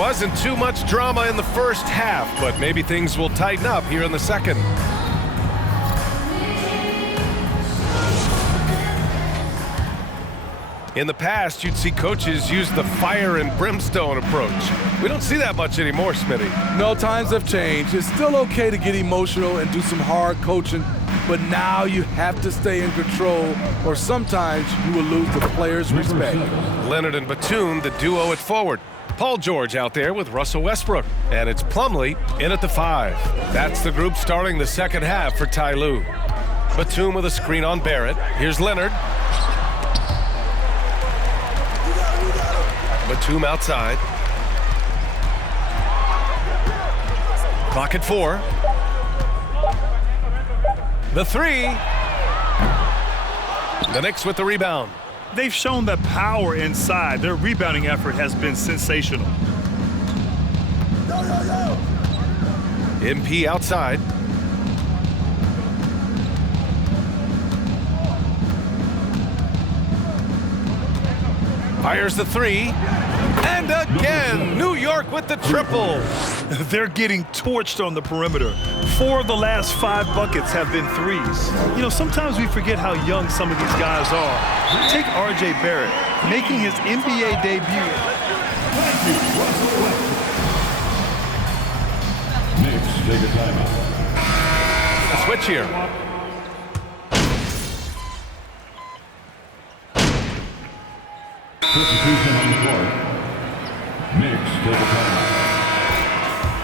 wasn't too much drama in the first half, but maybe things will tighten up here in the second. In the past, you'd see coaches use the fire and brimstone approach. We don't see that much anymore, Smitty. No, times have changed. It's still okay to get emotional and do some hard coaching, but now you have to stay in control, or sometimes you will lose the players' respect. Leonard and Batum, the duo at forward. Paul George out there with Russell Westbrook. And it's Plumlee in at the 5. That's the group starting the second half for Ty Lue. Batum with a screen on Barrett. Here's Leonard. Batum outside. Clock at 4. The 3. The Knicks with the rebound. They've shown the power inside. Their rebounding effort has been sensational. MP outside. Fires the 3. And again, New York with the triple. They're getting torched on the perimeter. 4 of the last 5 buckets have been threes. You know, sometimes we forget how young some of these guys are. Take R.J. Barrett, making his NBA debut. Knicks take a timeout. A switch here. Substitution on the court. Knicks take a timeout.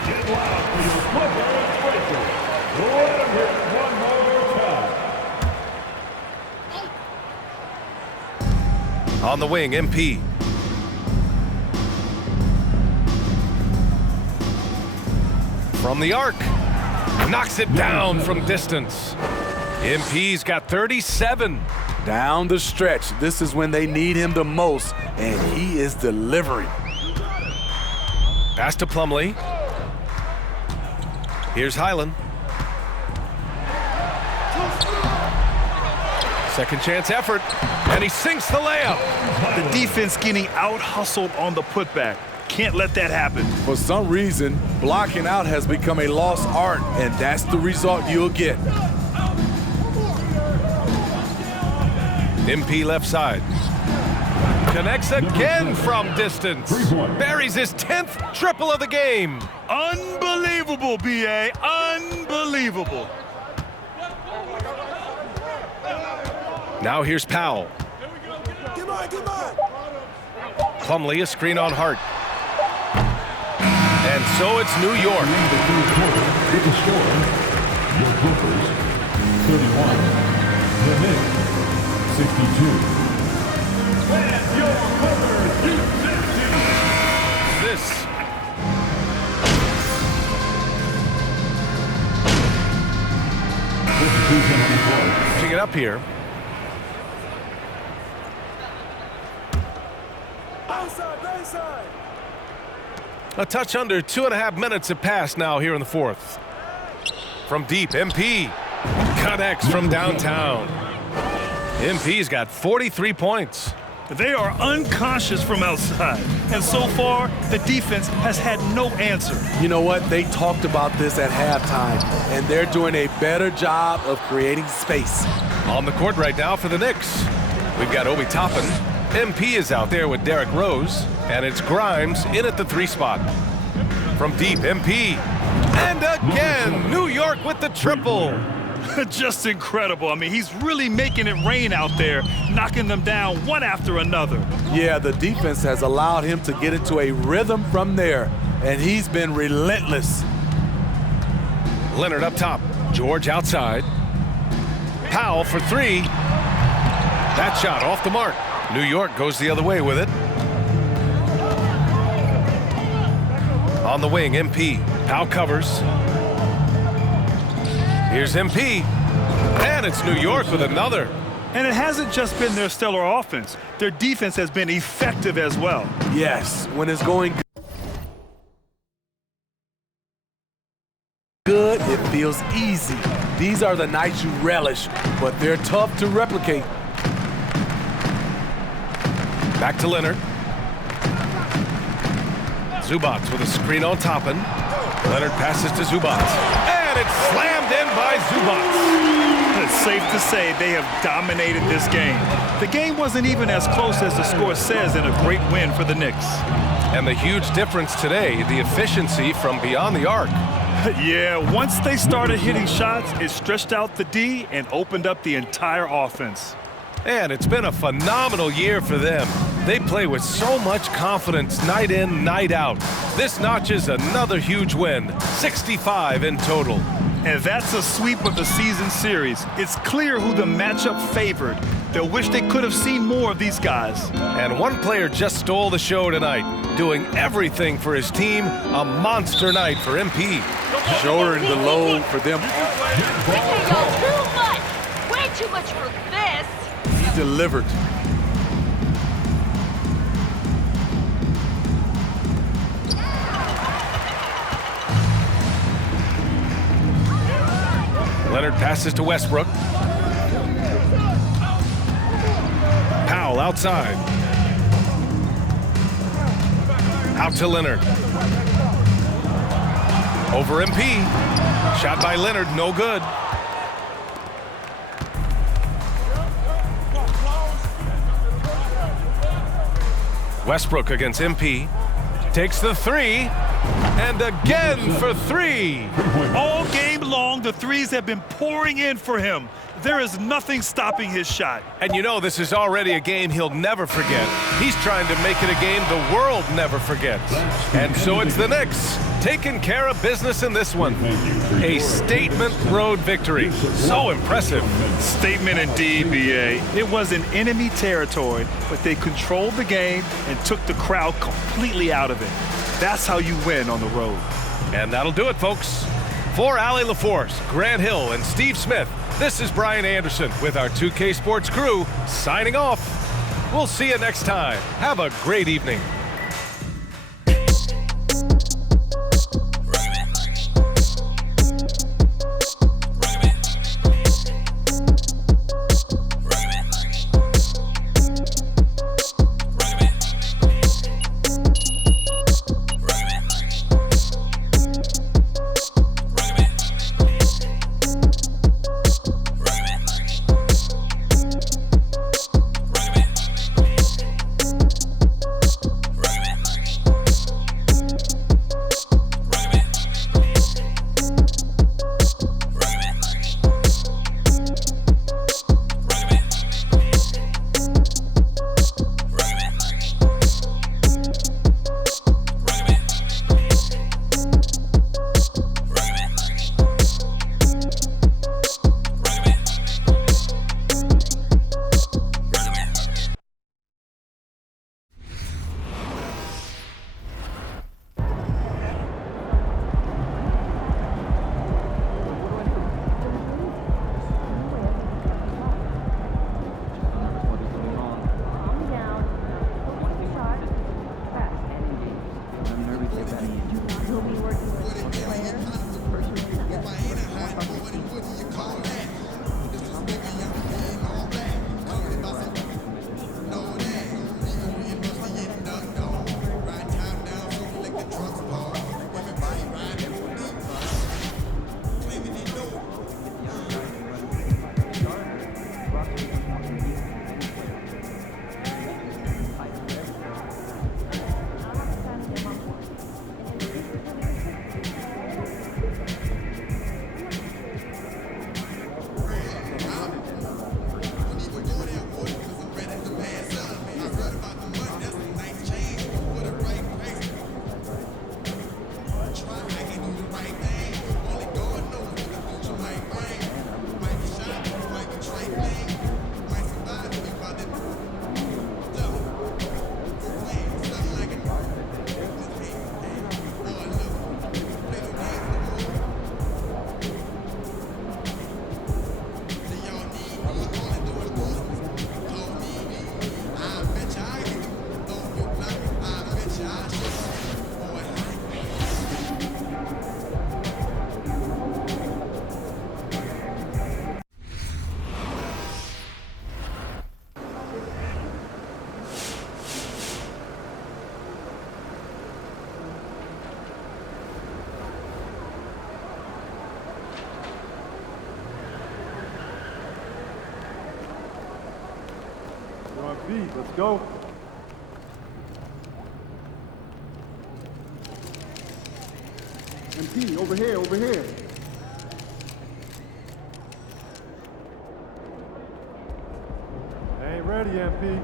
Get loud for your football breaker. Let him hit one more time. On the wing, MP. From the arc. Knocks it down from distance. MP's got 37. Down the stretch, this is when they need him the most, and he is delivering. Pass to Plumlee. Here's Highland. Second chance effort, and he sinks the layup. The defense getting out-hustled on the putback. Can't let that happen. For some reason, blocking out has become a lost art, and that's the result you'll get. MP left side. Connects again from distance. Buries his 10th triple of the game. Unbelievable, B.A. Unbelievable. Now here's Powell. Plumlee, a screen on Hart. And so it's New York. The third quarter with the score. Your Clippers, 31. The Knicks, 62. And your Clippers, 260. This Substitution on the court. Pitching it up here. A touch under 2.5 minutes have passed now here in the fourth. From deep, MP connects from downtown. MP's got 43 points. They are unconscious from outside, and so far, the defense has had no answer. You know what? They talked about this at halftime, and they're doing a better job of creating space. On the court right now for the Knicks, we've got Obi Toppin. MP is out there with Derrick Rose, and it's Grimes in at the 3 spot. From deep, MP. And again, New York with the triple. Just incredible. I mean, he's really making it rain out there, knocking them down one after another. Yeah, the defense has allowed him to get into a rhythm from there, and he's been relentless. Leonard up top. George outside. Powell for 3. That shot off the mark. New York goes the other way with it. On the wing, MP. Powell covers. Here's MP. And it's New York with another. And it hasn't just been their stellar offense. Their defense has been effective as well. Yes, when it's going good, it feels easy. These are the nights you relish, but they're tough to replicate. Back to Leonard. Zubats with a screen on Toppin. Leonard passes to Zubats. And it's slammed in by Zubats. It's safe to say they have dominated this game. The game wasn't even as close as the score says in a great win for the Knicks. And the huge difference today, the efficiency from beyond the arc. Yeah, once they started hitting shots, it stretched out the D and opened up the entire offense. And it's been a phenomenal year for them. They play with so much confidence night in, night out. This notches another huge win, 65 in total. And that's a sweep of the season series. It's clear who the matchup favored. They'll wish they could have seen more of these guys. And one player just stole the show tonight, doing everything for his team. A monster night for MP. Shouldering the load for them. Too much! Way too much for this! He delivered. Leonard passes to Westbrook. Powell outside. Out to Leonard. Over MP. Shot by Leonard, no good. Westbrook against MP. Takes the three. And again for three. All game long, the threes have been pouring in for him. There is nothing stopping his shot. And you know this is already a game he'll never forget. He's trying to make it a game the world never forgets. And so it's the Knicks taking care of business in this one. A statement road victory. So impressive. Statement indeed, BA. It was in enemy territory, but they controlled the game and took the crowd completely out of it. That's how you win on the road. And that'll do it, folks. For Allie LaForce, Grant Hill, and Steve Smith, this is Brian Anderson with our 2K Sports crew signing off. We'll see you next time. Have a great evening. MP, let's go. MP, over here, over here. Ain't ready, MP.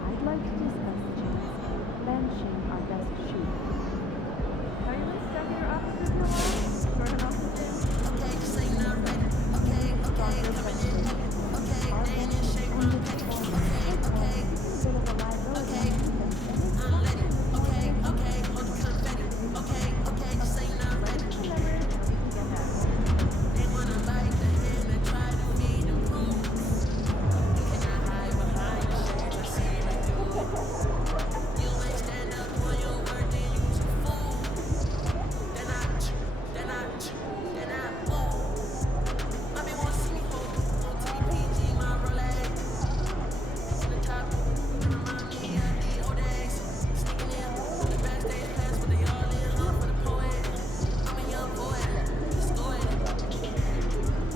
I'd like to discuss the chance of benching our best shooter. Are you stuck in your office with your mom? Sort of office? Okay, so you're not ready. Okay, coming in. Okay, then in shape. Okay, bit of a liability. I'm ready. Okay, hold the confetti. Okay, you say you're not ready. They wanna bite the hand that try to feed them rules. Can I hide behind the shade? I see what you do. You ain't stand up on your word, then you's a fool. Then I move. Mommy wanna see me hold on TPG, my Rolex. On the top, remind me of the old days. Sneaking in the backstage pass, but they all in love for the poet. I'm a young boy, just go at it.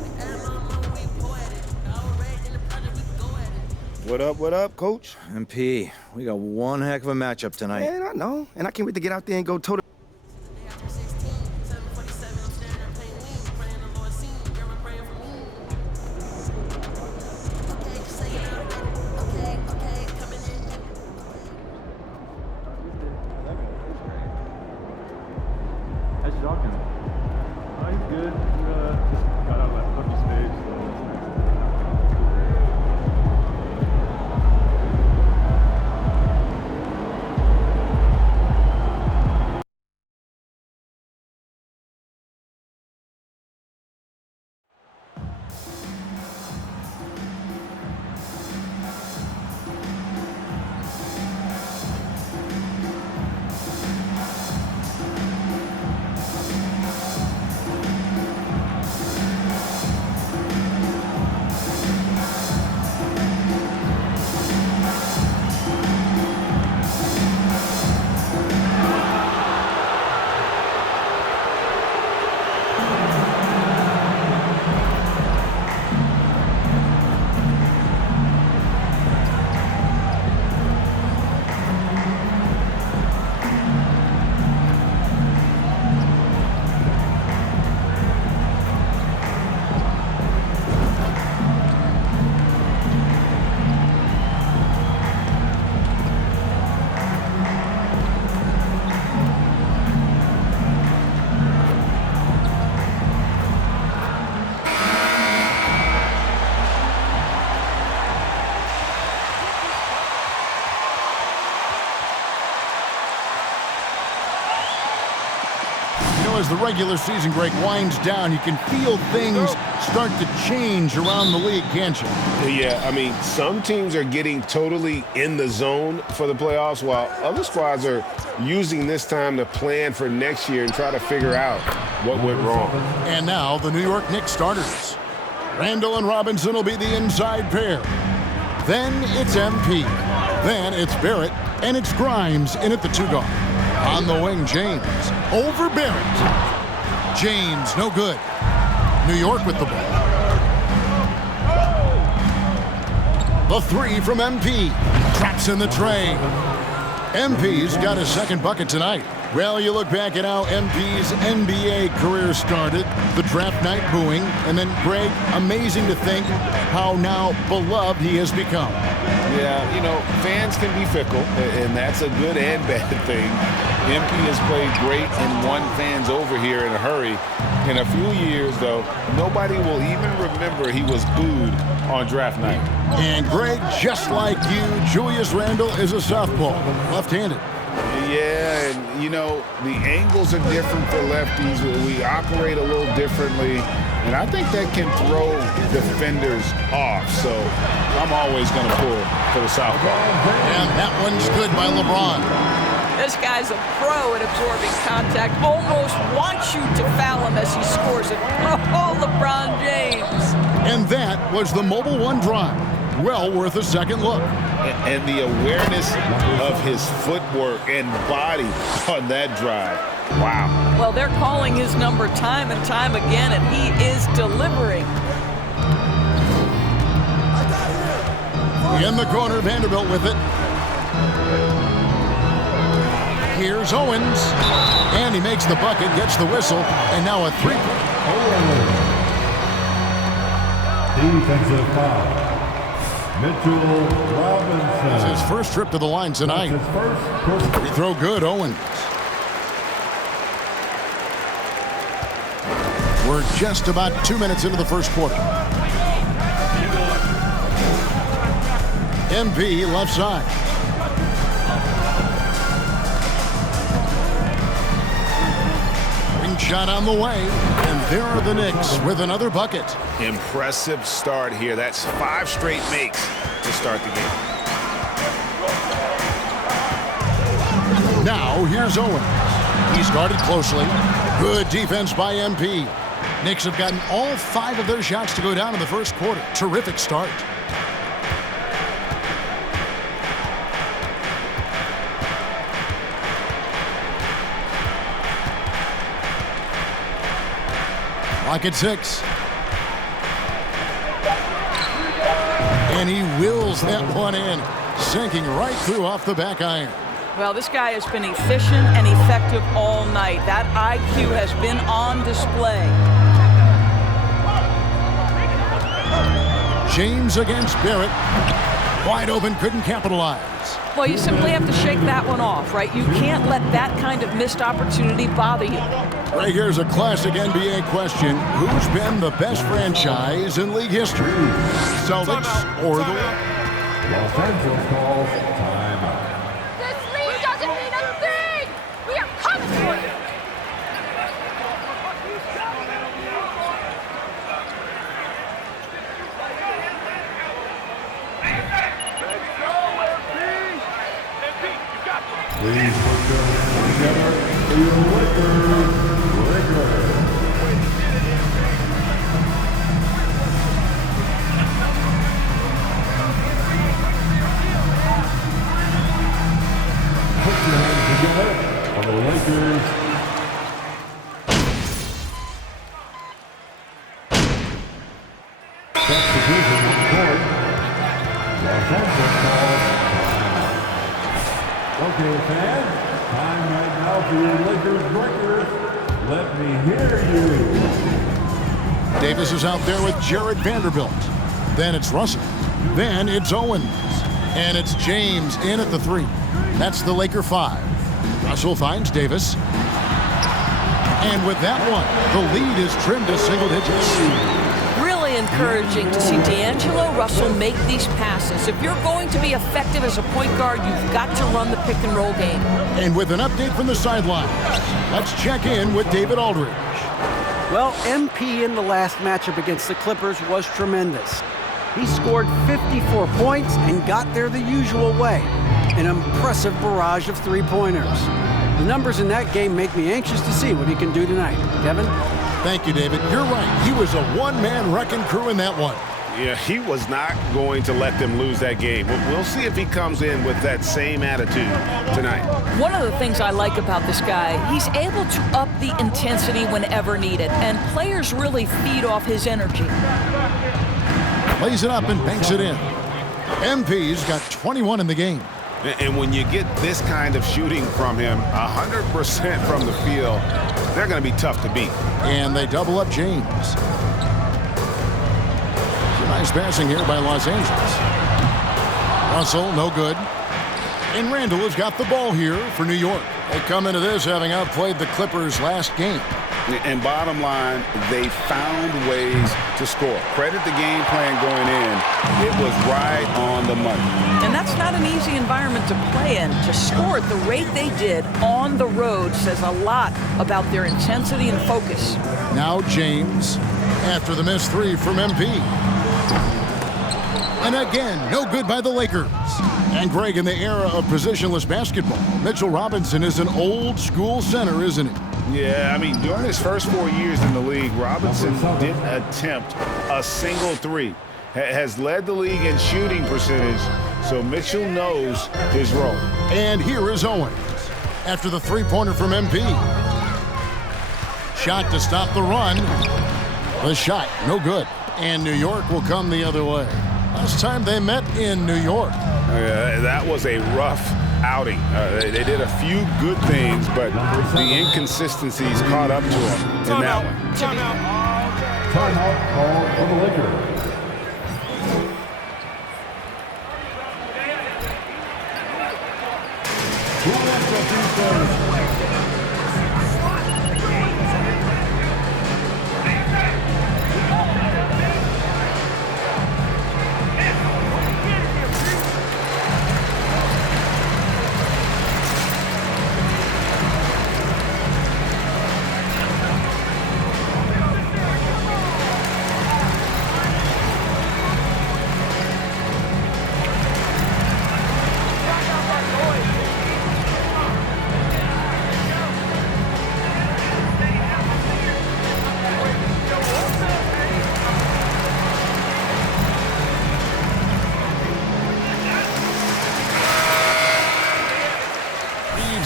Like that mama, we poetic. Our rage in the project, we go at it. What up, coach? MP, we got one heck of a matchup tonight. Man, I know. And I can't wait to get out there and go toe to After 16, 747, I'm standing up playing wings, praying the Lord see me, girl, praying for me. Okay, just say you're not ready. Okay, coming in. How's Shotgun? Oh, he's good. Just got out of that puppy stage. So. As the regular season break winds down, you can feel things start to change around the league, can't you? Yeah, I mean, some teams are getting totally in the zone for the playoffs, while other squads are using this time to plan for next year and try to figure out what went wrong. And now the New York Knicks starters. Randall and Robinson will be the inside pair. Then it's MP. Then it's Barrett, and it's Grimes in at the two-guard. On the wing, James. Over Barrett. James, no good. New York with the ball. The three from MP. Traps in the tray. MP's got his second bucket tonight. Well, you look back at how MP's NBA career started, the draft night booing, and then, Greg, amazing to think how now beloved he has become. Yeah, you know, fans can be fickle, and that's a good and bad thing. MP has played great and won fans over here in a hurry. In a few years, though, nobody will even remember he was booed on draft night. And Greg, just like you, Julius Randle is a southpaw, left-handed. Yeah, and, you know, the angles are different for lefties. We operate a little differently, and I think that can throw defenders off. So I'm always going to pull for the southpaw. And that one's good by LeBron. This guy's a pro at absorbing contact. Almost wants you to foul him as he scores it. Oh, LeBron James. And that was the Mobile One drive. Well worth a second look. And the awareness of his footwork and body on that drive. Wow. Well, they're calling his number time and time again, and he is delivering. In the corner, Vanderbilt with it. Here's Owens. And he makes the bucket, gets the whistle, and now a three-point. Defensive foul. Mitchell Robinson. It's his first trip to the line tonight. Free throw good, Owens. We're just about 2 minutes into the first quarter. MP left side. Ring shot on the way, and there are the Knicks with another bucket. Impressive start here. That's 5 straight makes to start the game. Now here's Owens. He started closely. Good defense by MP. Knicks have gotten all 5 of their shots to go down in the first quarter. Terrific start. Clock at 6. And he wills that one in, sinking right through off the back iron. Well, this guy has been efficient and effective all night. That IQ has been on display. James against Barrett. Wide open, couldn't capitalize. Well, you simply have to shake that one off, right? You can't let that kind of missed opportunity bother you. Right here's a classic NBA question. Who's been the best franchise in league history? Celtics or the... Los Angeles calls timeout. This lead doesn't mean a thing! We are coming for you! Please put your hands together for your Lakers. Put your hands together for the Lakers. Substitution on court. Los Angeles calls timeout. Okay, fans, time right now for your Lakers breakers. Let me hear you. Davis is out there with Jared Vanderbilt. Then it's Russell. Then it's Owens. And it's James in at the 3. That's the Laker 5. Russell finds Davis. And with that one, the lead is trimmed to single digits. Really encouraging to see D'Angelo Russell make these passes. If you're going to be effective as a point guard, you've got to run the pick and roll game. And with an update from the sideline, let's check in with David Aldridge. Well, MP in the last matchup against the Clippers was tremendous. He scored 54 points and got there the usual way. An impressive barrage of three-pointers. The numbers in that game make me anxious to see what he can do tonight. Kevin? Thank you, David. You're right. He was a one-man wrecking crew in that one. Yeah, he was not going to let them lose that game. We'll see if he comes in with that same attitude tonight. One of the things I like about this guy, he's able to up the intensity whenever needed, and players really feed off his energy. Plays it up and banks it in. MP's got 21 in the game. And when you get this kind of shooting from him, 100% from the field, they're going to be tough to beat. And they double up James. Nice passing here by Los Angeles. Russell, no good. And Randall has got the ball here for New York. They come into this having outplayed the Clippers last game. And bottom line, they found ways to score. Credit the game plan going in. It was right on the money. And that's not an easy environment to play in. To score at the rate they did on the road says a lot about their intensity and focus. Now James, after the missed three from MP. And again, no good by the Lakers. And Greg, in the era of positionless basketball, Mitchell Robinson is an old-school center, isn't he? Yeah, I mean, during his first 4 years in the league, Robinson didn't attempt a single three. Has led the league in shooting percentage, so Mitchell knows his role. And here is Owens after the three-pointer from MP. Shot to stop the run. The shot, no good. And New York will come the other way. Last time they met in New York. That was a rough outing. They did a few good things, but the inconsistencies caught up to them in that one. Timeout called for the Lakers.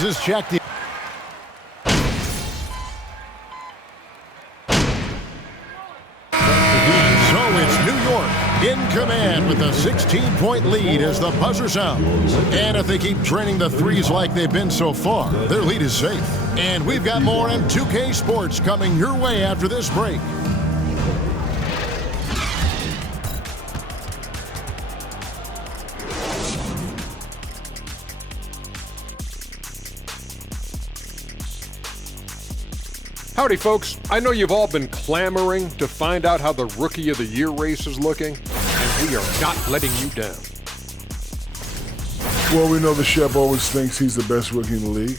Is checked in. So it's New York in command with a 16-point lead as the buzzer sounds. And if they keep draining the threes like they've been so far, their lead is safe. And we've got more M2K Sports coming your way after this break. Howdy, folks. I know you've all been clamoring to find out how the Rookie of the Year race is looking, and we are not letting you down. Well, we know the Shep always thinks he's the best rookie in the league,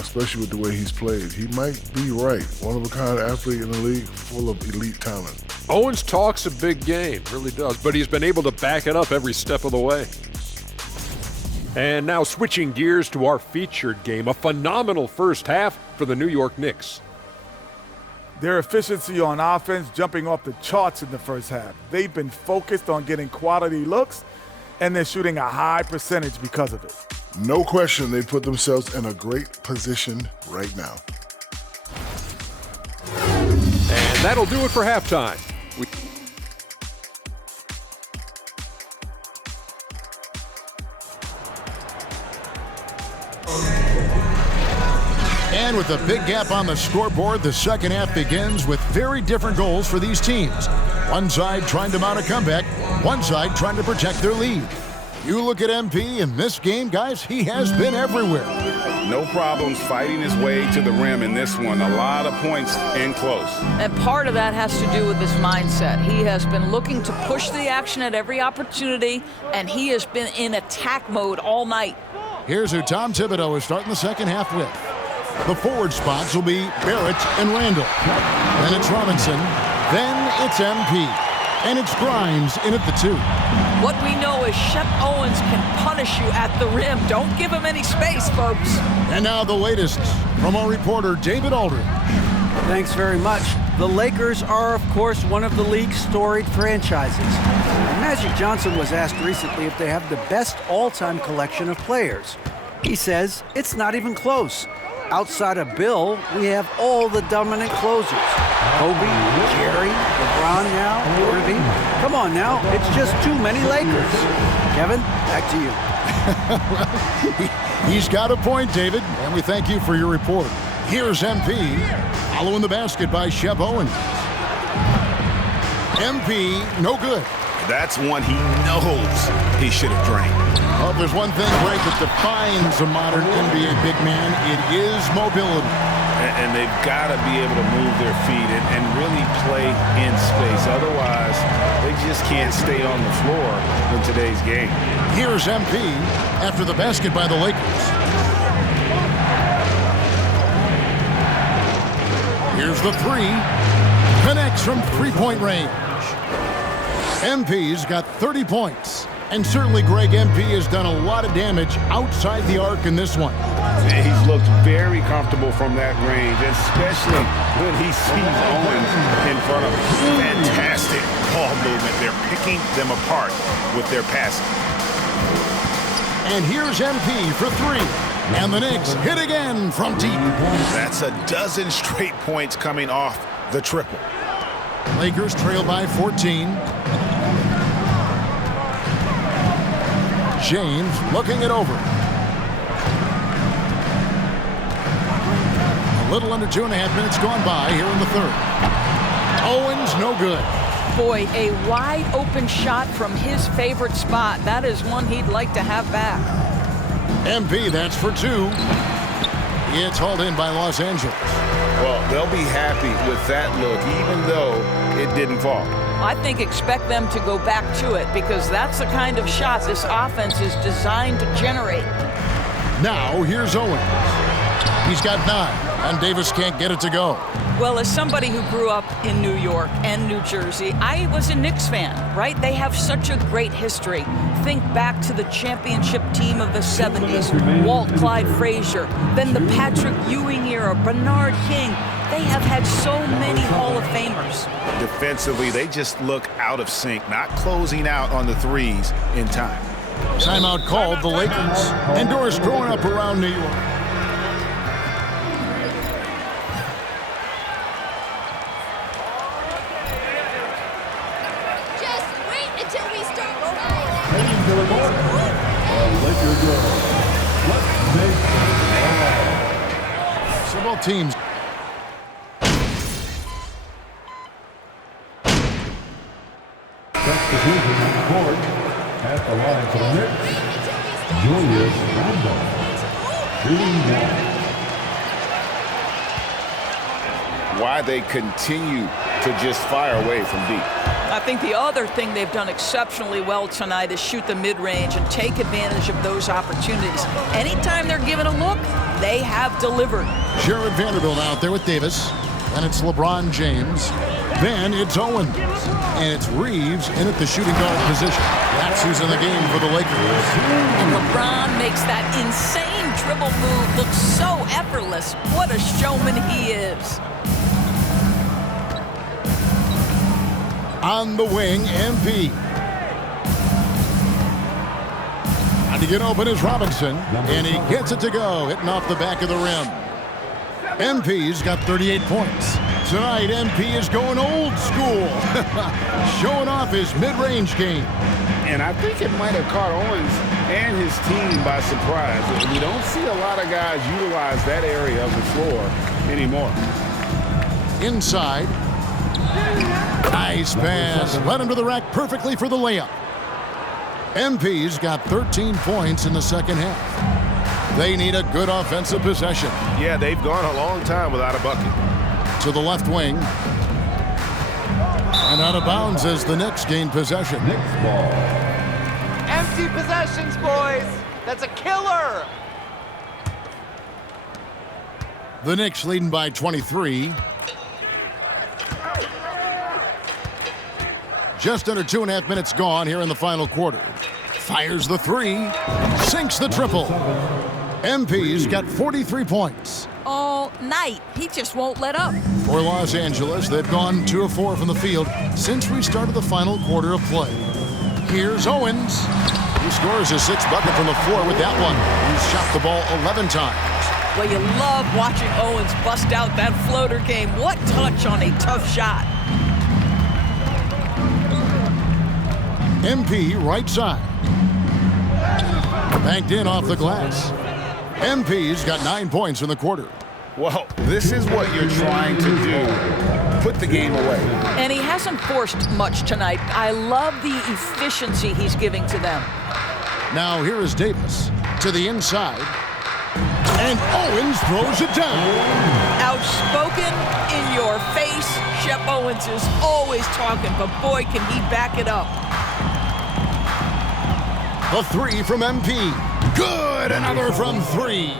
especially with the way he's played. He might be right. One-of-a-kind athlete in the league, full of elite talent. Owens talks a big game, really does, but he's been able to back it up every step of the way. And now switching gears to our featured game, a phenomenal first half for the New York Knicks. Their efficiency on offense jumping off the charts in the first half. They've been focused on getting quality looks, and they're shooting a high percentage because of it. No question, they put themselves in a great position right now. And that'll do it for halftime. And with a big gap on the scoreboard, the second half begins with very different goals for these teams. One side trying to mount a comeback, one side trying to protect their lead. You look at MP in this game, guys, he has been everywhere. No problems fighting his way to the rim in this one. A lot of points in close. And part of that has to do with his mindset. He has been looking to push the action at every opportunity, and he has been in attack mode all night. Here's who Tom Thibodeau is starting the second half with. The forward spots will be Barrett and Randall. Then it's Robinson. Then it's MP. And it's Grimes in at the 2. What we know is Shep Owens can punish you at the rim. Don't give him any space, folks. And now the latest from our reporter, David Aldridge. Thanks very much. The Lakers are, of course, one of the league's storied franchises. And Magic Johnson was asked recently if they have the best all-time collection of players. He says it's not even close. Outside of Bill, we have all the dominant closers. Kobe, Jerry, LeBron now, Irving. Come on now, it's just too many Lakers. Kevin, back to you. He's got a point, David, and we thank you for your report. Here's MP, following the basket by Shep Owens. MP, no good. That's one he knows he should have drained. Well, if there's one thing, Greg, that defines a modern NBA big man, it is mobility. and they've got to be able to move their feet and really play in space. Otherwise, they just can't stay on the floor in today's game. Here's MP after the basket by the Lakers. Here's the three. Connects from three-point range. MP's got 30 points. And certainly Greg, MP has done a lot of damage outside the arc in this one. He's looked very comfortable from that range, especially when he sees Owens in front of him. Fantastic ball movement. They're picking them apart with their passing. And here's MP for three. And the Knicks hit again from deep. That's a dozen straight points coming off the triple. Lakers trail by 14. James looking it over. A little under 2.5 minutes gone by here in the third. Owens no good. Boy, a wide open shot from his favorite spot. That is one he'd like to have back. MP, that's for two. It's hauled in by Los Angeles. Well, they'll be happy with that look, even though it didn't fall. I think expect them to go back to it because that's the kind of shot this offense is designed to generate. Now here's Owens. He's got 9, and Davis can't get it to go. Well, as somebody who grew up in New York and New Jersey, I was a Knicks fan, right? They have such a great history. Think back to the championship team of the 70s, Walt Clyde Frazier, then the Patrick Ewing era, Bernard King. They have had so many Hall of Famers. Defensively, they just look out of sync, not closing out on the threes in time. Timeout called the Lakers. And doors growing up around New York. Just wait until we start trying. Heading to the court, the Lakers go. Let's make So both teams. Substitution on the court at the line for the Knicks, Julius Randle, shooting one. Why they continue to just fire away from deep. I think the other thing they've done exceptionally well tonight is shoot the mid-range and take advantage of those opportunities. Anytime they're given a look, they have delivered. Jared Vanderbilt out there with Davis. Then it's LeBron James. Then it's Owens. And it's Reeves in at the shooting guard position. That's who's in the game for the Lakers. And LeBron makes that insane dribble move look so effortless. What a showman he is. On the wing, MP. And to get open is Robinson. And he gets it to go, hitting off the back of the rim. MP's got 38 points. Tonight, MP is going old school. Showing off his mid-range game. And I think it might have caught Owens and his team by surprise. We don't see a lot of guys utilize that area of the floor anymore. Inside. Nice pass. Led him to the rack perfectly for the layup. MP's got 13 points in the second half. They need a good offensive possession. Yeah, they've gone a long time without a bucket. To the left wing. And out of bounds as the Knicks gain possession. Knicks ball. Empty possessions, boys. That's a killer. The Knicks leading by 23. Just under 2.5 minutes gone here in the final quarter. Fires the three. Sinks the triple. MP's got 43 points. All night. He just won't let up. For Los Angeles, they've gone 2 of 4 from the field since we started the final quarter of play. Here's Owens. He scores his 6th bucket from the floor with that one. He's shot the ball 11 times. Well, you love watching Owens bust out that floater game. What touch on a tough shot. MP right side. Banked in off the glass. MP's got 9 points in the quarter. Well, this is what you're trying to do. Put the game away. And he hasn't forced much tonight. I love the efficiency he's giving to them. Now here is Davis to the inside. And Owens throws it down. Outspoken, in your face. Shep Owens is always talking, but boy, can he back it up. The three from MP. Good, another from three.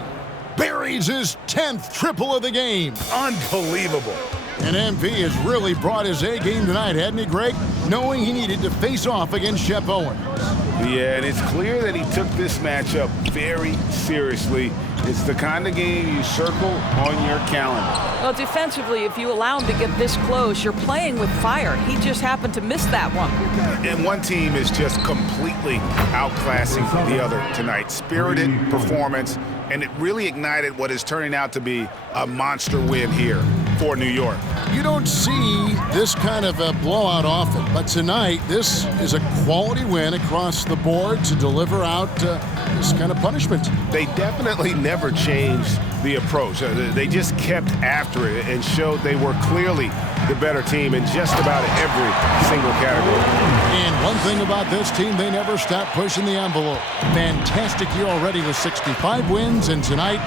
Buries his 10th triple of the game. Unbelievable. And MP has really brought his A game tonight, hadn't he, Greg? Knowing he needed to face off against Shep Owens. Yeah, and it's clear that he took this matchup very seriously. It's the kind of game you circle on your calendar. Well, defensively, if you allow him to get this close, you're playing with fire. He just happened to miss that one. And one team is just completely outclassing the other tonight. Spirited performance, and it really ignited what is turning out to be a monster win here for New York. You don't see this kind of a blowout often, but tonight this is a quality win across the board to deliver out this kind of punishment. They definitely never changed the approach. They just kept after it and showed they were clearly the better team in just about every single category. And one thing about this team, they never stopped pushing the envelope. Fantastic year already with 65 wins, and tonight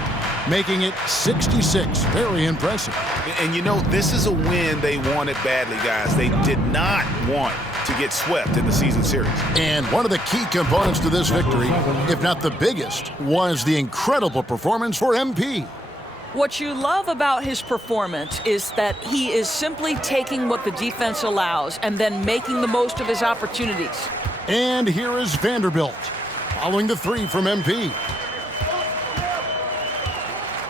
making it 66. Very impressive. And you know, this is a win they wanted badly, guys. They did not want to get swept in the season series. And one of the key components to this victory, if not the biggest, was the incredible performance for MP. What you love about his performance is that he is simply taking what the defense allows and then making the most of his opportunities. And here is Vanderbilt, following the three from MP.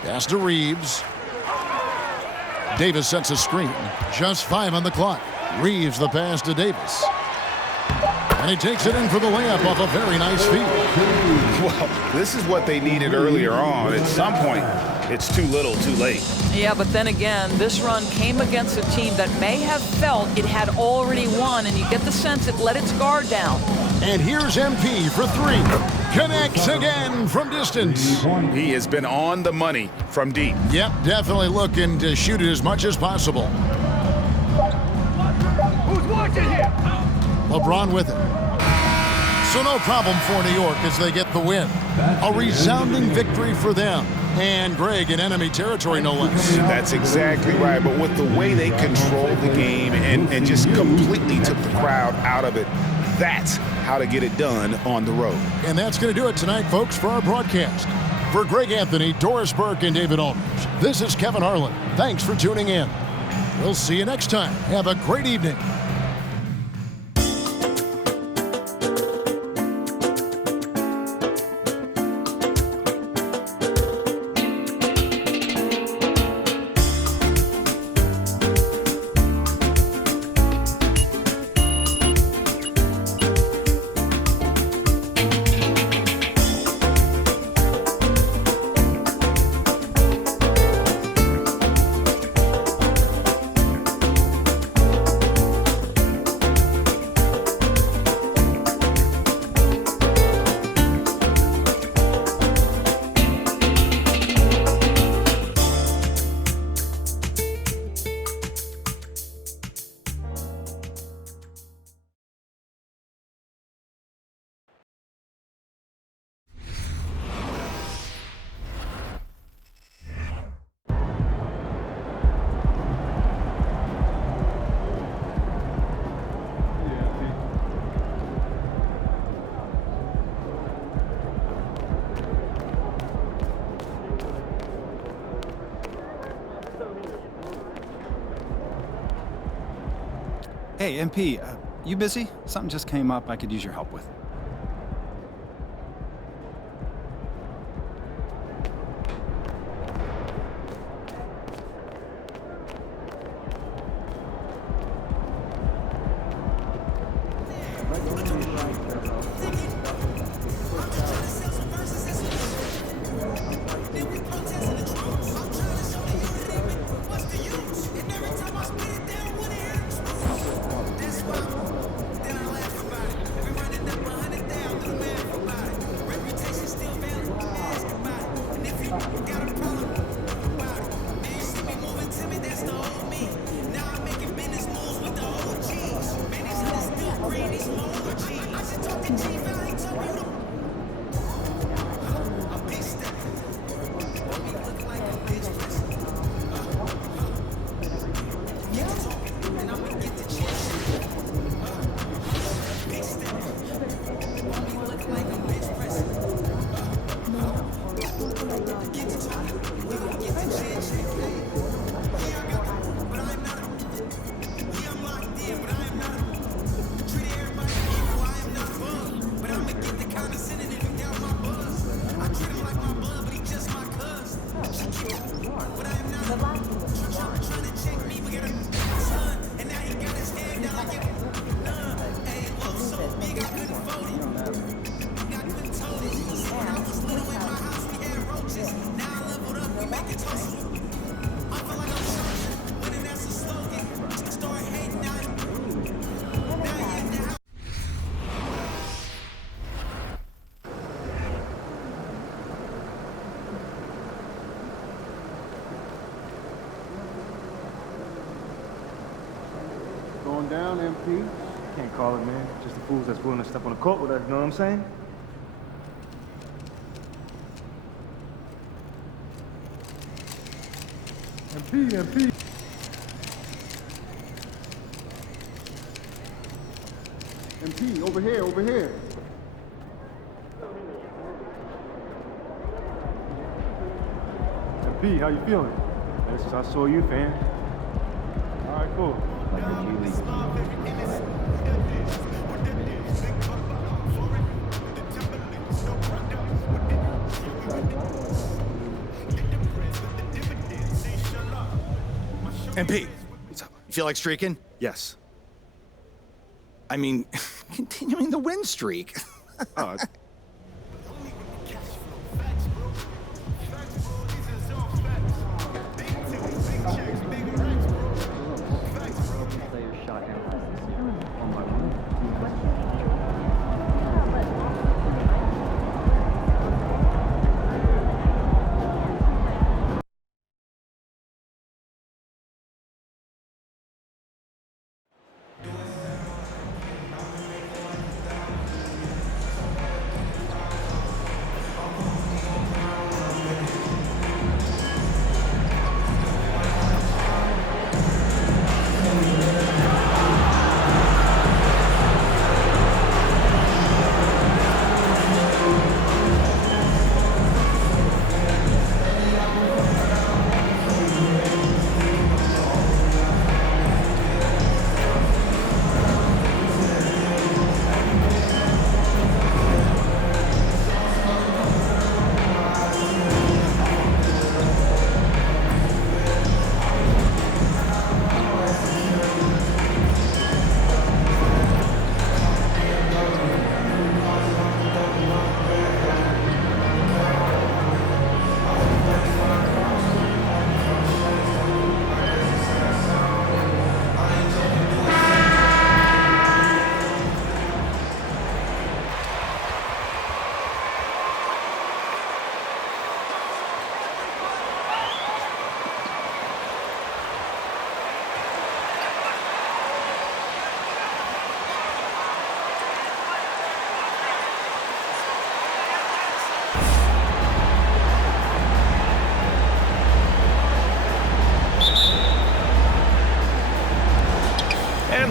Pass to Reeves. Davis sets a screen. Just 5 on the clock. Reeves the pass to Davis. And he takes it in for the layup off a very nice feed. Well, this is what they needed earlier on. At some point, it's too little, too late. Yeah, but then again, this run came against a team that may have felt it had already won, and you get the sense it let its guard down. And here's MP for three. Connects again from distance. He has been on the money from deep. Yep, definitely looking to shoot it as much as possible. Who's watching here? LeBron with it. So no problem for New York as they get the win. A resounding victory for them. And Greg in enemy territory, no less. That's exactly right. But with the way they controlled the game and just completely took the crowd out of it, that's how to get it done on the road. And that's going to do it tonight, folks, for our broadcast. For Greg Anthony, Doris Burke, and David Aldridge, this is Kevin Harlan. Thanks for tuning in. We'll see you next time. Have a great evening. Hey, MP, you busy? Something just came up I could use your help with. One down, MP. Can't call it, man. Just the fools that's willing to step on the court with us, you know what I'm saying? MP. MP, over here. MP, how you feeling? That's just I saw you, fam. All right, cool. MP, you feel like streaking? Yes. I mean, continuing the win streak.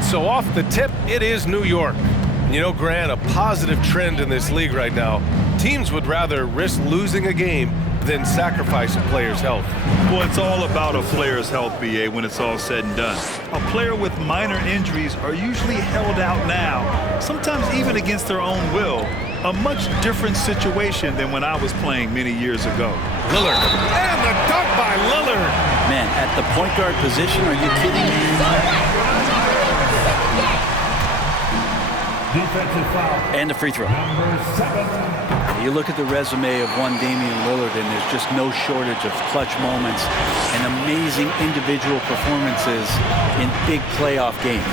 So off the tip, it is New York. You know, Grant, a positive trend in this league right now. Teams would rather risk losing a game than sacrifice a player's health. Well, it's all about a player's health, BA, when it's all said and done. A player with minor injuries are usually held out now, sometimes even against their own will. A much different situation than when I was playing many years ago. Lillard, and the dunk by Lillard. Man, at the point guard position, are you kidding me? Defensive foul. And the free throw. Number 7. You look at the resume of one Damian Lillard, and there's just no shortage of clutch moments and amazing individual performances in big playoff games.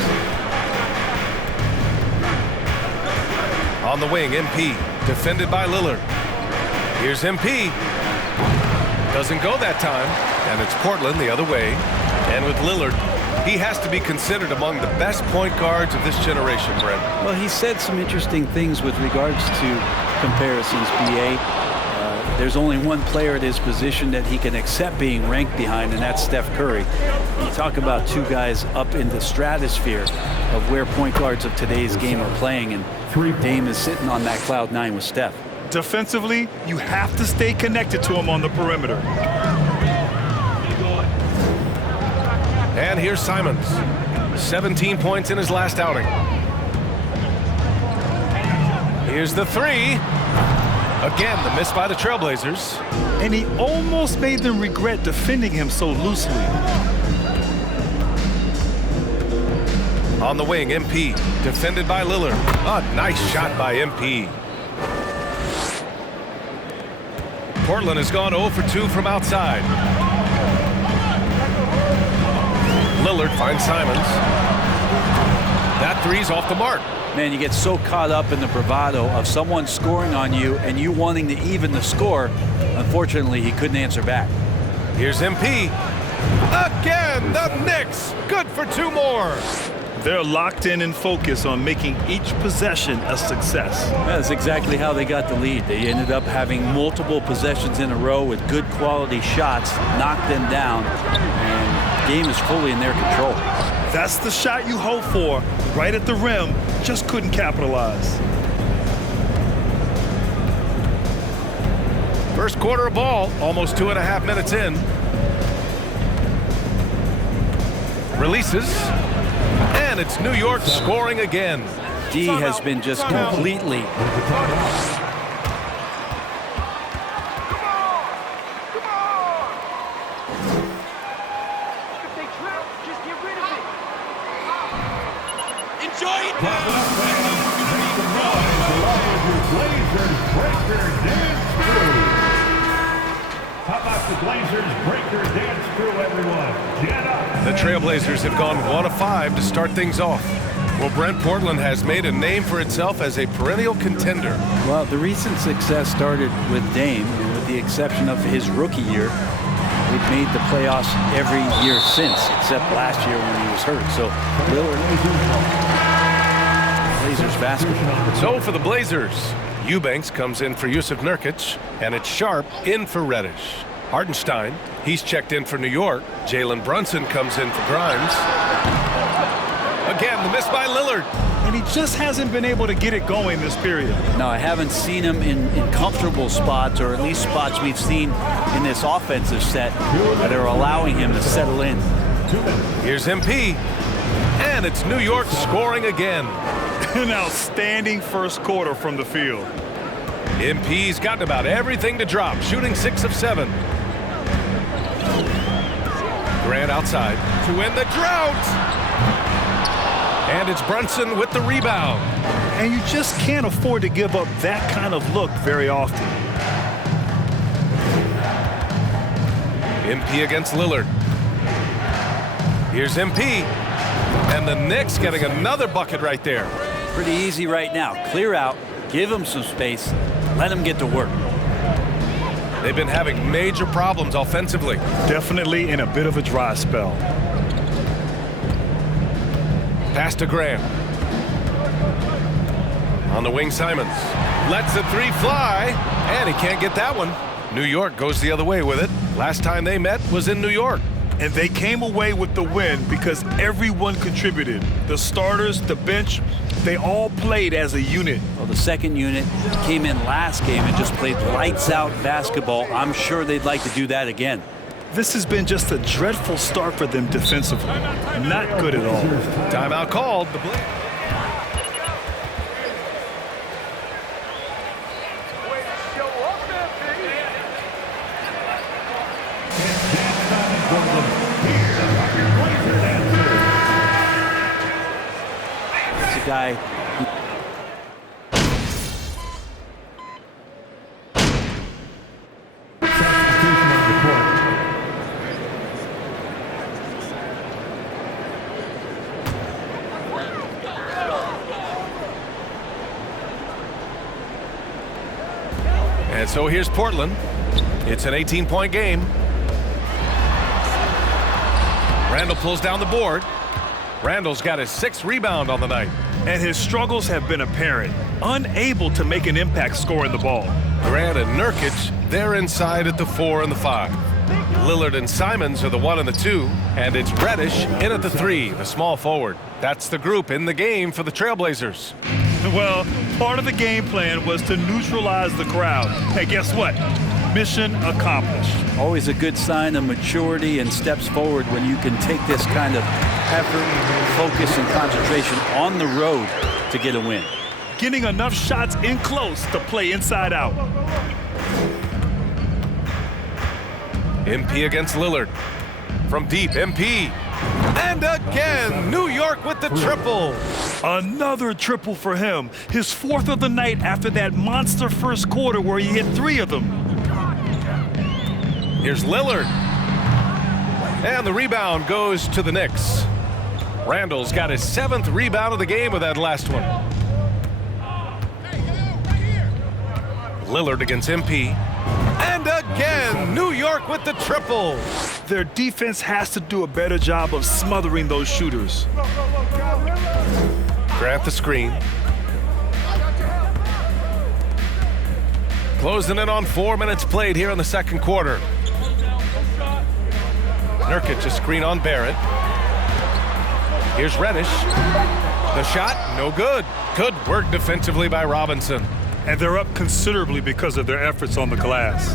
On the wing, MP, defended by Lillard. Here's MP. Doesn't go that time, and it's Portland the other way. And with Lillard, he has to be considered among the best point guards of this generation, Brent. Well, he said some interesting things with regards to comparisons, BA. There's only one player at his position that he can accept being ranked behind, and that's Steph Curry. You talk about two guys up in the stratosphere of where point guards of today's game are playing, and Dame is sitting on that cloud 9 with Steph. Defensively, you have to stay connected to him on the perimeter. And here's Simons. 17 points in his last outing. Here's the three. Again, the miss by the Trailblazers. And he almost made them regret defending him so loosely. On the wing, MP, defended by Lillard. A nice shot by MP. Portland has gone 0 for 2 from outside. Lillard finds Simons. That three's off the mark. Man, you get so caught up in the bravado of someone scoring on you and you wanting to even the score. Unfortunately, he couldn't answer back. Here's MP. Again, the Knicks. Good for 2 more. They're locked in and focused on making each possession a success. That's exactly how they got the lead. They ended up having multiple possessions in a row with good quality shots, knocked them down, and the game is fully in their control. That's the shot you hope for, right at the rim, just couldn't capitalize. First quarter of ball, almost 2.5 minutes in. Releases, and it's New York scoring again. D has been just completely. The Trailblazers have gone 1 of 5 to start things off. Well, Brent, Portland has made a name for itself as a perennial contender. Well, the recent success started with Dame, and with the exception of his rookie year, they've made the playoffs every year since, except last year when he was hurt. So, Blazers basketball. So for the Blazers, Eubanks comes in for Yusuf Nurkic, and it's Sharp in for Reddish. Hartenstein, he's checked in for New York. Jalen Brunson comes in for Grimes. Again, the miss by Lillard. And he just hasn't been able to get it going this period. No, I haven't seen him in comfortable spots, or at least spots we've seen in this offensive set that are allowing him to settle in. Here's MP, and it's New York scoring again. An outstanding first quarter from the field. MP's gotten about everything to drop, shooting 6 of 7. Grant outside to win the drought. And it's Brunson with the rebound. And you just can't afford to give up that kind of look very often. MP against Lillard. Here's MP. And the Knicks getting another bucket right there. Pretty easy right now. Clear out, give him some space, let him get to work. They've been having major problems offensively. Definitely in a bit of a dry spell. Pass to Graham. On the wing, Simons. Lets the 3 fly, and he can't get that one. New York goes the other way with it. Last time they met was in New York. And they came away with the win because everyone contributed. The starters, the bench, they all played as a unit. Well, the second unit came in last game and just played lights-out basketball. I'm sure they'd like to do that again. This has been just a dreadful start for them defensively. Not good at all. Timeout called. It's a guy. And so here's Portland. It's an 18-point game. Randall pulls down the board. Randall's got his 6th rebound on the night. And his struggles have been apparent. Unable to make an impact scoring the ball. Grant and Nurkic, they're inside at the 4 and the 5. Lillard and Simons are the 1 and the 2. And it's Reddish in at the 3, the small forward. That's the group in the game for the Trailblazers. Well, part of the game plan was to neutralize the crowd. Hey, guess what? Mission accomplished. Always a good sign of maturity and steps forward when you can take this kind of effort, focus, and concentration on the road to get a win. Getting enough shots in close to play inside out. MP against Lillard. From deep, MP. And again, New York with the triple. Another triple for him. His 4th of the night after that monster first quarter where he hit 3 of them. Here's Lillard. And the rebound goes to the Knicks. Randall's got his 7th rebound of the game with that last one. Lillard against MP. And again, New York with the triple. Their defense has to do a better job of smothering those shooters. Grant the screen. Closing in on 4 minutes played here in the second quarter. Nurkic a screen on Barrett. Here's Reddish. The shot, no good. Good work defensively by Robinson. And they're up considerably because of their efforts on the glass.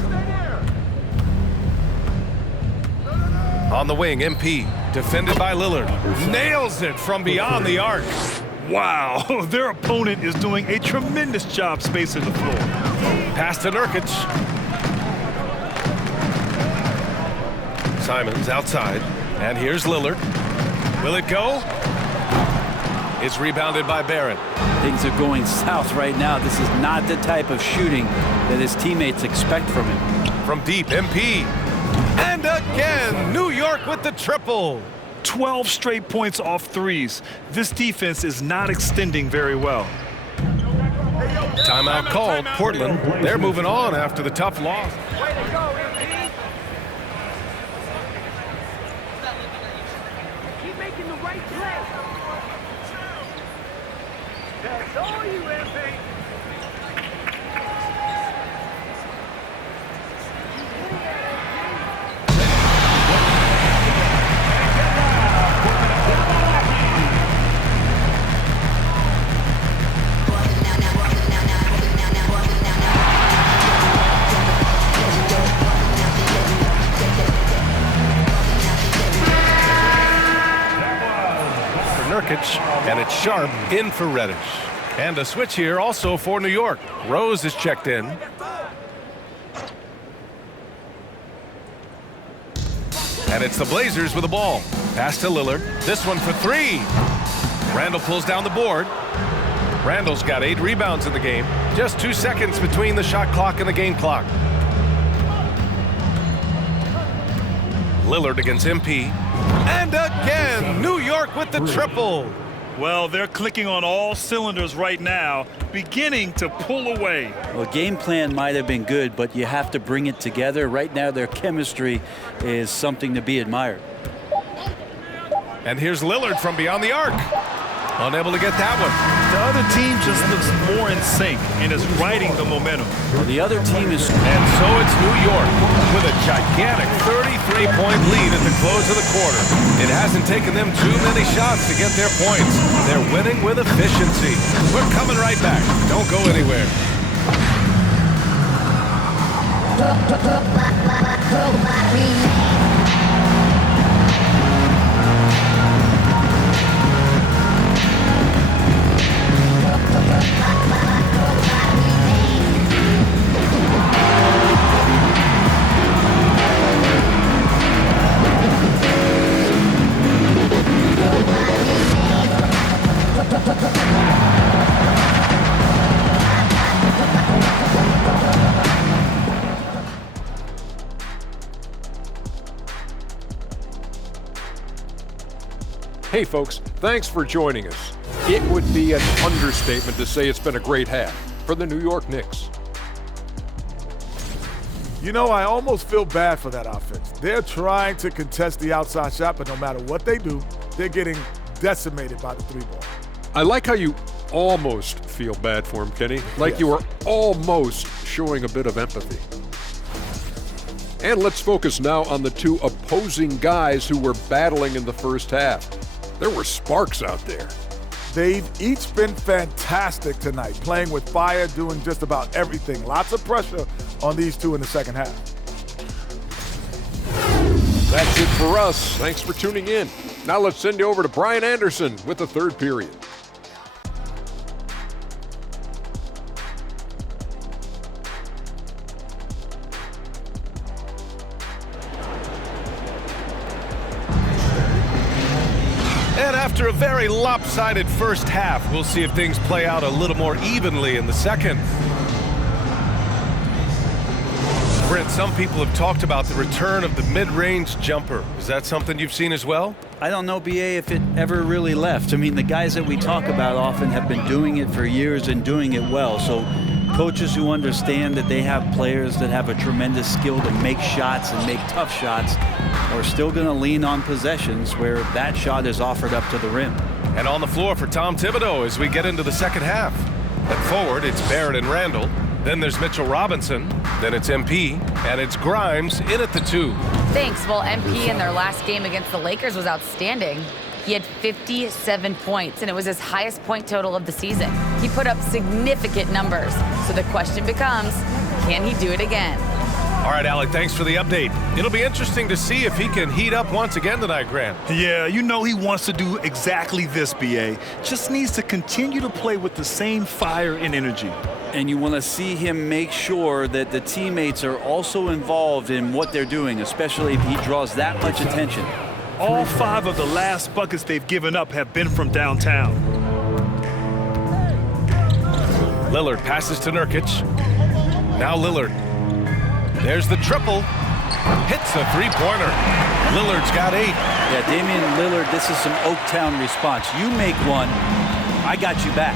On the wing, MP, defended by Lillard. Nails it from beyond the arc. Wow, their opponent is doing a tremendous job spacing the floor. Pass to Nurkic. Simons outside, and here's Lillard. Will it go? It's rebounded by Barrett. Things are going south right now. This is not the type of shooting that his teammates expect from him. From deep, MP. And again, New York with the triple. 12 straight points off threes. This defense is not extending very well. Timeout called. Portland, they're moving on after the tough loss. Way to go, MP. Keep making the right play. That's all you, MP. Nurkic, and it's Sharp in for Reddish. And a switch here also for New York. Rose is checked in. And it's the Blazers with the ball. Pass to Lillard. This one for three. Randall pulls down the board. Randall's got 8 rebounds in the game. Just 2 seconds between the shot clock and the game clock. Lillard against MP. And again, New York with the triple. Well, they're clicking on all cylinders right now, beginning to pull away. Well, game plan might have been good, but you have to bring it together. Right now, their chemistry is something to be admired. And here's Lillard from beyond the arc. Unable to get that one. The other team just looks more in sync and is riding the momentum. Well, the other team is... And so it's New York with a gigantic 33-point lead at the close of the quarter. It hasn't taken them too many shots to get their points. They're winning with efficiency. We're coming right back. Don't go anywhere. Hey folks, thanks for joining us. It would be an understatement to say it's been a great half for the New York Knicks. You know, I almost feel bad for that offense. They're trying to contest the outside shot, but no matter what they do, they're getting decimated by the 3-ball. I like how you almost feel bad for him, Kenny. Like Yes. you were almost showing a bit of empathy. And let's focus now on the two opposing guys who were battling in the first half. There were sparks out there. They've each been fantastic tonight, playing with fire, doing just about everything. Lots of pressure on these two in the second half. That's it for us. Thanks for tuning in. Now let's send you over to Brian Anderson with the third period. And after a very lopsided first half, we'll see if things play out a little more evenly in the second. Brent, some people have talked about the return of the mid-range jumper. Is that something you've seen as well? I don't know, BA, if it ever really left. I mean, the guys that we talk about often have been doing it for years and doing it well. So coaches who understand that they have players that have a tremendous skill to make shots and make tough shots are still going to lean on possessions where that shot is offered up to the rim. And on the floor for Tom Thibodeau as we get into the second half. At forward, it's Barrett and Randall. Then there's Mitchell Robinson. Then it's MP. And it's Grimes in at the 2. Thanks. Well, MP in their last game against the Lakers was outstanding. He had 57 points, and it was his highest point total of the season. He put up significant numbers. So the question becomes, can he do it again? All right, Alec, thanks for the update. It'll be interesting to see if he can heat up once again tonight, Grant. Yeah, you know he wants to do exactly this, B.A. Just needs to continue to play with the same fire and energy. And you want to see him make sure that the teammates are also involved in what they're doing, especially if he draws that much attention. All 5 of the last buckets they've given up have been from downtown. Lillard passes to Nurkic. Now Lillard. There's the triple. Hits the three-pointer. Lillard's got 8. Yeah, Damian Lillard, this is some Oaktown response. You make one, I got you back.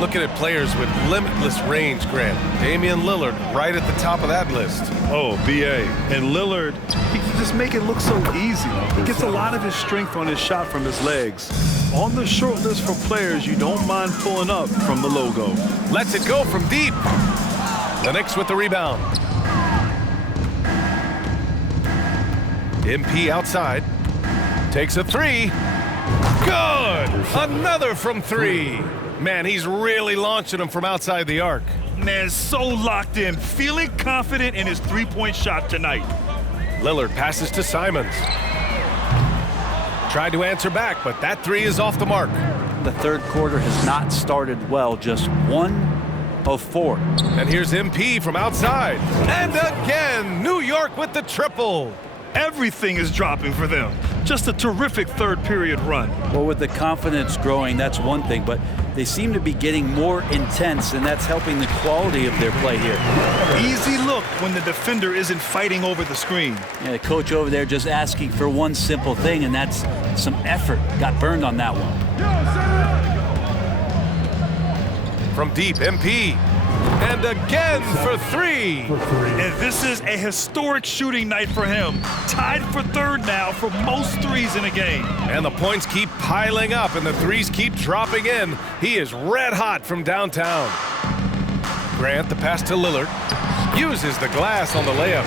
Looking at players with limitless range, Grant. Damian Lillard right at the top of that list. Oh, B.A. And Lillard, he can just make it look so easy. He gets a lot of his strength on his shot from his legs. On the short list for players you don't mind pulling up from the logo. Lets it go from deep. The Knicks with the rebound. MP outside. Takes a 3. Good! Another from 3. Man, he's really launching them from outside the arc. Man, so locked in, feeling confident in his three-point shot tonight. Lillard passes to Simons. Tried to answer back, but that 3 is off the mark. The third quarter has not started well, just 1 of 4. And here's MP from outside. And again, New York with the triple. Everything is dropping for them. Just a terrific third period run. Well, with the confidence growing, that's one thing, but they seem to be getting more intense, and that's helping the quality of their play here. Easy look when the defender isn't fighting over the screen. Yeah, the coach over there just asking for one simple thing, and that's some effort. Got burned on that one. From deep, MP. And again for 3. And this is a historic shooting night for him. Tied for third now for most threes in a game. And the points keep piling up and the threes keep dropping in. He is red hot from downtown. Grant, the pass to Lillard. Uses the glass on the layup.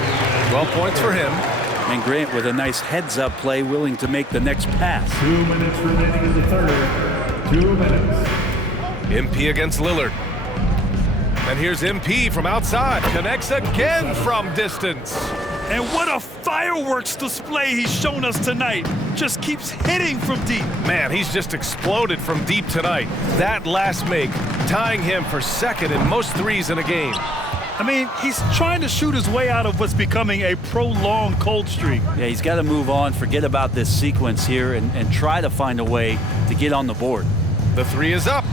12 points for him. And Grant with a nice heads-up play, willing to make the next pass. 2 minutes remaining in the third. 2 minutes. MP against Lillard. And here's MP from outside. Connects again from distance. And what a fireworks display he's shown us tonight. Just keeps hitting from deep. Man, he's just exploded from deep tonight. That last make, tying him for second in most threes in a game. I mean, he's trying to shoot his way out of what's becoming a prolonged cold streak. Yeah, he's got to move on, forget about this sequence here, and try to find a way to get on the board. The 3 is up.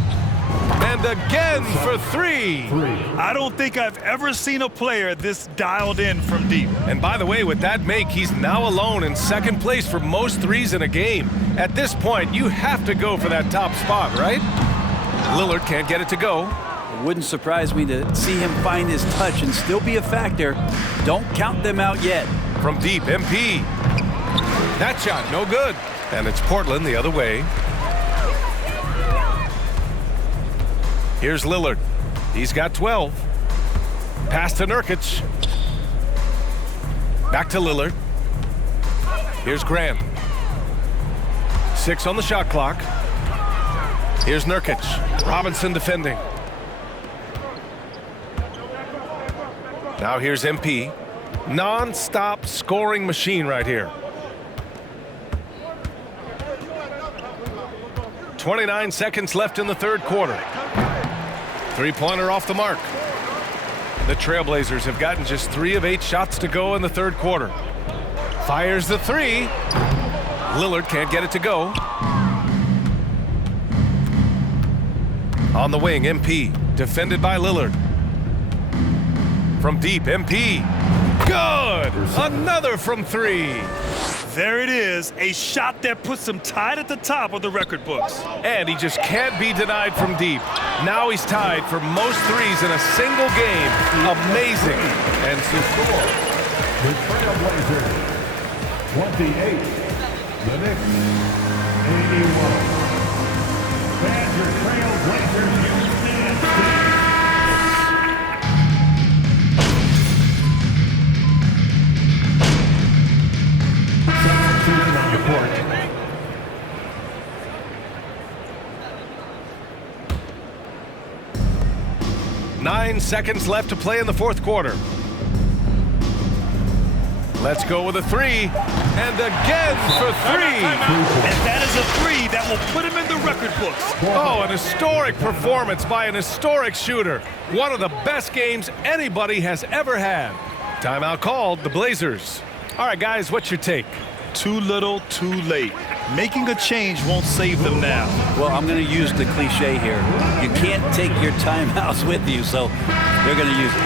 And again for 3. I don't think I've ever seen a player this dialed in from deep. And by the way, with that make, he's now alone in second place for most threes in a game. At this point, you have to go for that top spot, right? Lillard can't get it to go. It wouldn't surprise me to see him find his touch and still be a factor. Don't count them out yet. From deep, MP. That shot, no good. And it's Portland the other way. Here's Lillard. He's got 12. Pass to Nurkic. Back to Lillard. Here's Grant. 6 on the shot clock. Here's Nurkic. Robinson defending. Now here's MP. Non-stop scoring machine right here. 29 seconds left in the third quarter. Three-pointer off the mark. The Trailblazers have gotten just 3 of 8 shots to go in the third quarter. Fires the 3. Lillard can't get it to go. On the wing, MP. Defended by Lillard. From deep, MP. Good! Another from 3. There it is, a shot that puts him tied at the top of the record books. And he just can't be denied from deep. Now he's tied for most threes in a single game. Amazing. And The Trailblazers, 28. The Knicks, 81. Badger Trailblazers Houston State. Substitution on the court. 9 seconds left to play in the fourth quarter. Let's go with a three, and again for three. And that is a three that will put him in the record books. Oh, an historic performance by an historic shooter. One of the best games anybody has ever had. Timeout called, the Blazers. All right, guys, what's your take? Too little, too late. Making a change won't save them now. Well, I'm going to use the cliche here. You can't take your timeouts with you, so they're going to use it.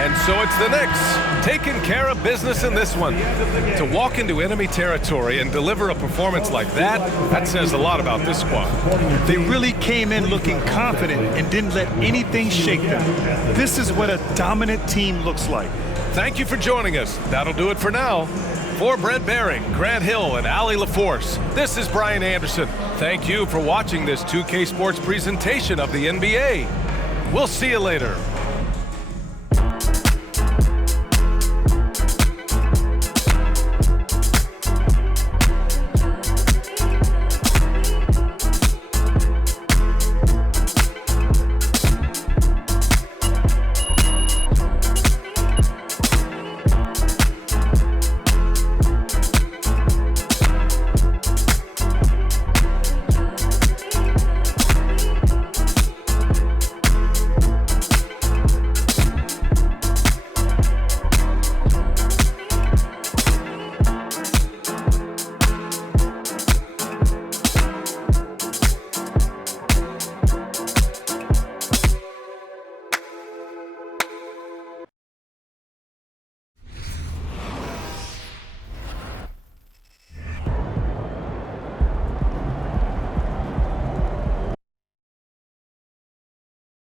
And so it's the Knicks taking care of business in this one. To walk into enemy territory and deliver a performance like that says a lot about this squad. They really came in looking confident and didn't let anything shake them. This is what a dominant team looks like. Thank you for joining us. That'll do it for now. For Brent Baring, Grant Hill, and Allie LaForce, this is Brian Anderson. Thank you for watching this 2K Sports presentation of the NBA. We'll see you later.